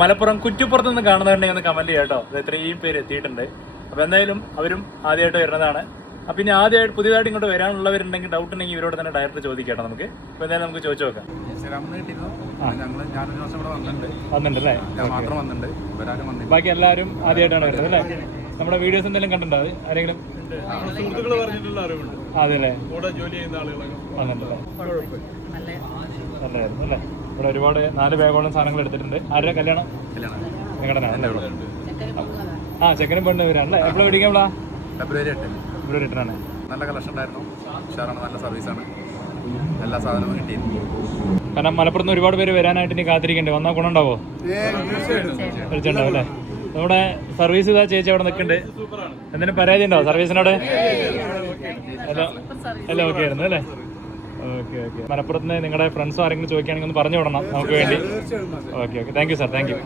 മലപ്പുറം കുറ്റിപ്പുറത്ത് നിന്ന് കാണുന്നവരുണ്ടെങ്കിൽ ഒന്ന് കമന്റ് ചെയ്യാം കേട്ടോ. അത് ഇത്രയും പേര് എത്തിയിട്ടുണ്ട്. അപ്പൊ എന്തായാലും അവരും ആദ്യമായിട്ട് വരുന്നതാണ്. അപ്പൊ ഇനി ആദ്യമായിട്ട് പുതിയതായിട്ട് ഇങ്ങോട്ട് വരാനുള്ളവരുണ്ടെങ്കിൽ ഡൗട്ട് ഉണ്ടെങ്കിൽ ഇവരോട് തന്നെ ഡയറക്റ്റ് ചോദിക്കാം നമുക്ക്. അപ്പൊ എന്തായാലും നമുക്ക് ചോദിച്ചു നോക്കാം. വന്നിട്ടുണ്ടല്ലേ? ബാക്കി എല്ലാവരും ആദ്യമായിട്ടാണ് വരുന്നത് അല്ലേ? നമ്മുടെ വീഡിയോസ് എന്തെങ്കിലും കണ്ടിട്ടുണ്ടോ? അത് ആരെങ്കിലും അതെല്ലേ വന്നിട്ടുണ്ടല്ലേ? നല്ലായിരുന്നു അല്ലേ? ഇവിടെ ഒരുപാട് 4 ബാഗോളം സാധനങ്ങൾ എടുത്തിട്ടുണ്ട്. ആരുടെ കല്യാണം? നിങ്ങളുടെ ചെക്കനും പെണ്ണ് വരാണല്ലേ? എപ്പോഴും പിടിക്കാ? ഫെബ്രുവരി 8 നല്ല കളക്ഷൻ ഉണ്ടായിരുന്നു. ഉഷാറാണ്, നല്ല സർവീസാണ്, എല്ലാ സാധനവും കിട്ടിയിരുന്നു. കാരണം മലപ്പുറത്ത് ഒരുപാട് പേര് വരാനായിട്ട് ഇനി കാത്തിരിക്കണ്ടേ? വന്നാൽ ഗുണമുണ്ടാവോ? വിളിച്ചിട്ടുണ്ടാവും അല്ലേ? നമ്മുടെ സർവീസ് ഇതാ ചേച്ചി അവിടെ നിൽക്കുന്നുണ്ട്. എന്തെങ്കിലും പരാതി ഉണ്ടോ സർവീസിനോട്? എല്ലാം ഓക്കെ ആയിരുന്നു അല്ലേ? Okay okay. മലപ്പുറത്ത് നിന്ന് നിങ്ങളുടെ ഫ്രണ്ട്സും ആരെങ്കിലും ചോദിക്കുകയാണെങ്കിൽ ഒന്ന് പറഞ്ഞു വിടണം നമുക്ക് വേണ്ടി. Okay okay. Thank you sir, thank you.